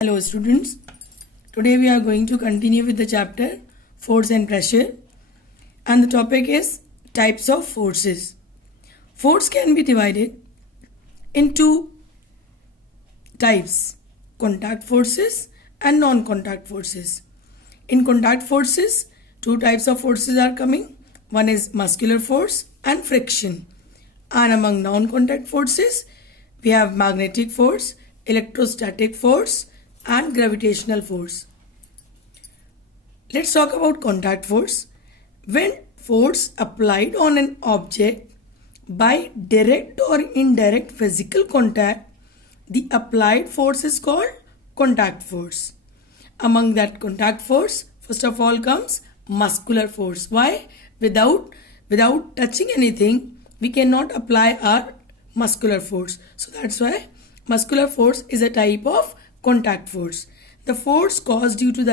Hello students, today we are going to continue with the chapter Force and Pressure, and the topic is types of forces. Force can be divided into types: contact forces and non-contact forces. In contact forces, two types of forces are coming. One is muscular force and friction. And among non-contact forces, we have magnetic force, electrostatic force, and gravitational force. Let's talk about contact force. When force applied on an object by direct or indirect physical contact, the applied force is called contact force. Among that contact force, first of all comes muscular force. Why? Without touching anything, we cannot apply our muscular force. So that's why muscular force is a type of contact force. The force caused due to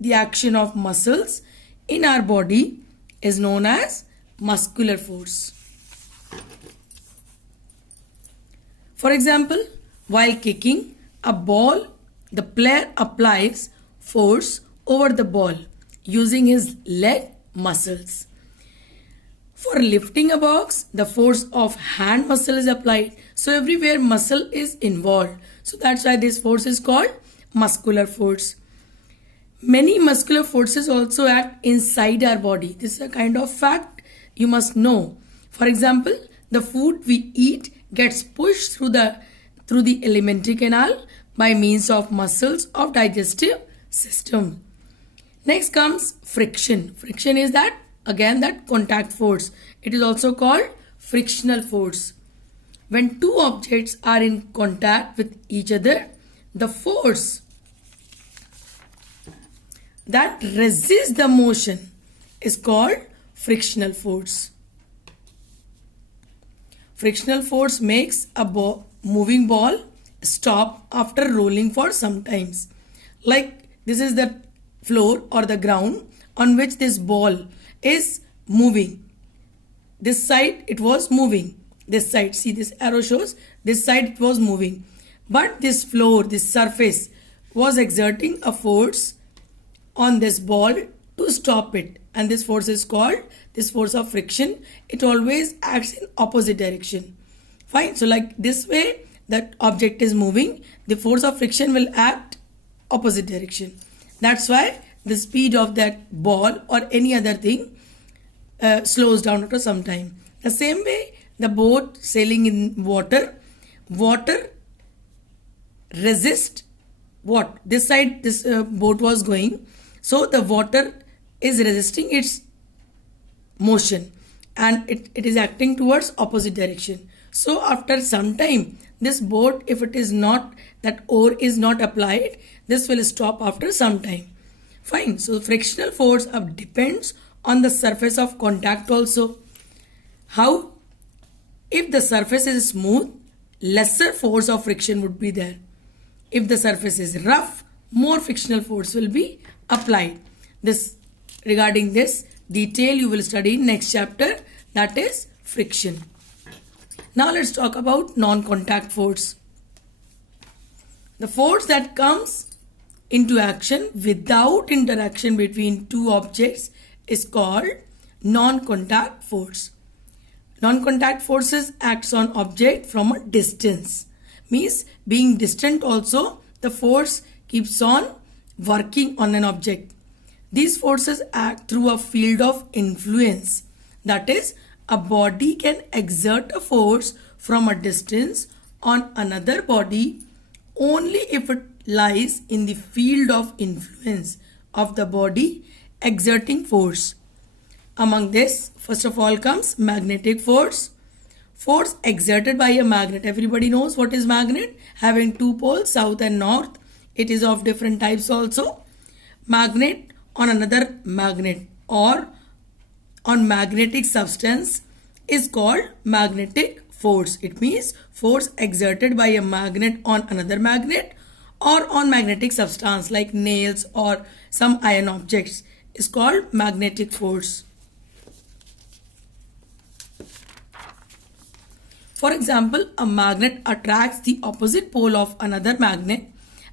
the action of muscles in our body is known as muscular force. For example, while kicking a ball, the player applies force over the ball using his leg muscles. For lifting a box, the force of hand muscle is applied. So everywhere muscle is involved. So that's why this force is called muscular force. Many muscular forces also act inside our body. This is a kind of fact you must know. For example, the food we eat gets pushed through the alimentary canal by means of muscles of digestive system. Next comes friction. Friction is that contact force. It is also called frictional force. When two objects are in contact with each other, the force that resists the motion is called frictional force. Frictional force makes a moving ball stop after rolling for some times. Like this is the floor or the ground on which this ball is moving. This side it was moving. This side, see this arrow shows, this side it was moving. But this floor, this surface was exerting a force on this ball to stop it. And this force is called, this force of friction. It always acts in opposite direction. Fine. So like this way, that object is moving. The force of friction will act opposite direction. That's why the speed of that ball or any other thing slows down after some time. The same way, the boat sailing in water resist what? This side this boat was going. So the water is resisting its motion and it is acting towards opposite direction. So after some time, this boat, if it is not, that oar is not applied, this will stop after some time. Fine. So frictional force depends on the surface of contact also. How? If the surface is smooth, lesser force of friction would be there. If the surface is rough, more frictional force will be applied. Regarding this detail you will study in next chapter, that is friction. Now let's talk about non-contact force. The force that comes into action without interaction between two objects is called non-contact force. Non-contact forces acts on object from a distance. Means being distant also, the force keeps on working on an object. These forces act through a field of influence. That is, a body can exert a force from a distance on another body only if it lies in the field of influence of the body exerting force. Among this, first of all comes magnetic force. Force exerted by a magnet. Everybody knows what is magnet. Having two poles, south and north. It is of different types also. Magnet on another magnet or on magnetic substance is called magnetic force. It means force exerted by a magnet on another magnet or on magnetic substance like nails or some iron objects is called magnetic force. For example, a magnet attracts the opposite pole of another magnet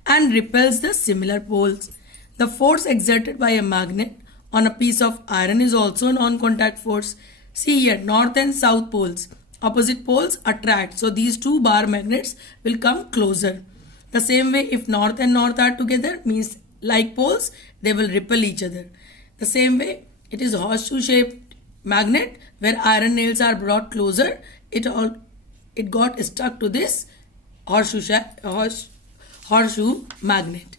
and repels the similar poles. The force exerted by a magnet on a piece of iron is also a non-contact force. See here, north and south poles. Opposite poles attract. So these two bar magnets will come closer. The same way, if north and north are together, means like poles, they will repel each other. The same way, it is horseshoe shaped magnet where iron nails are brought closer. It got stuck to this horseshoe magnet.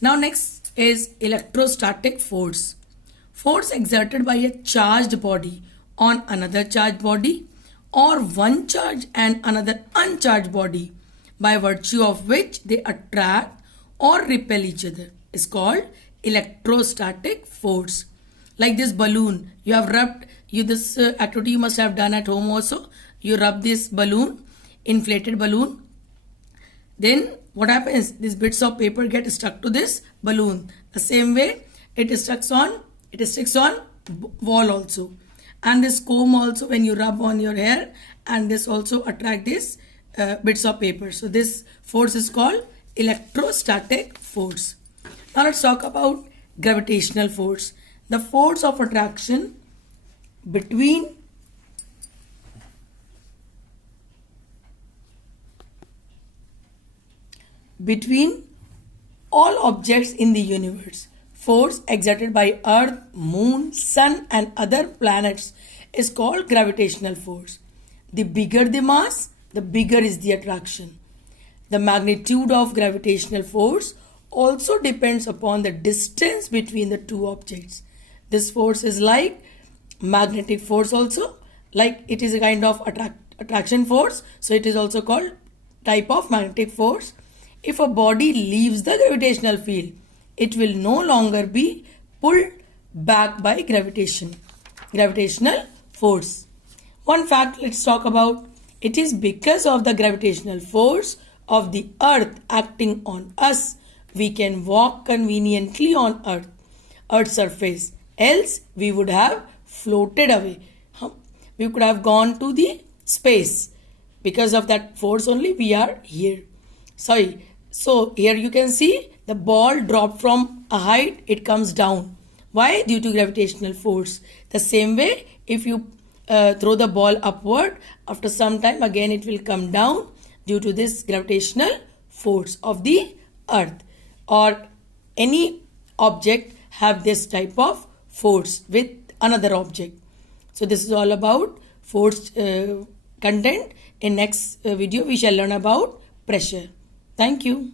Now next is electrostatic force. Force exerted by a charged body on another charged body, or one charged and another uncharged body, by virtue of which they attract or repel each other, is called electrostatic force. Like this balloon, you have rubbed, this activity you must have done at home also. You rub this balloon, inflated balloon. Then what happens? These bits of paper get stuck to this balloon. The same way it sticks on wall also. And this comb also, when you rub on your hair, and this also attract these bits of paper. So this force is called electrostatic force. Now let's talk about gravitational force. The force of attraction between all objects in the universe. Force exerted by Earth, Moon, Sun and other planets is called gravitational force. The bigger the mass, the bigger is the attraction. The magnitude of gravitational force also depends upon the distance between the two objects. This force is like magnetic force also, like it is a kind of attraction force, so it is also called type of magnetic force. If a body leaves the gravitational field, it will no longer be pulled back by gravitational force. One fact let's talk about. It is because of the gravitational force of the earth acting on us, we can walk conveniently on earth's surface. Else we would have floated away. We could have gone to the space. Because of that force only we are here. So here you can see the ball dropped from a height, it comes down. Why? Due to gravitational force. The same way, if you throw the ball upward, after some time again it will come down due to this gravitational force of the earth. Or any object have this type of force with another object. So this is all about force content. In next video we shall learn about pressure. Thank you.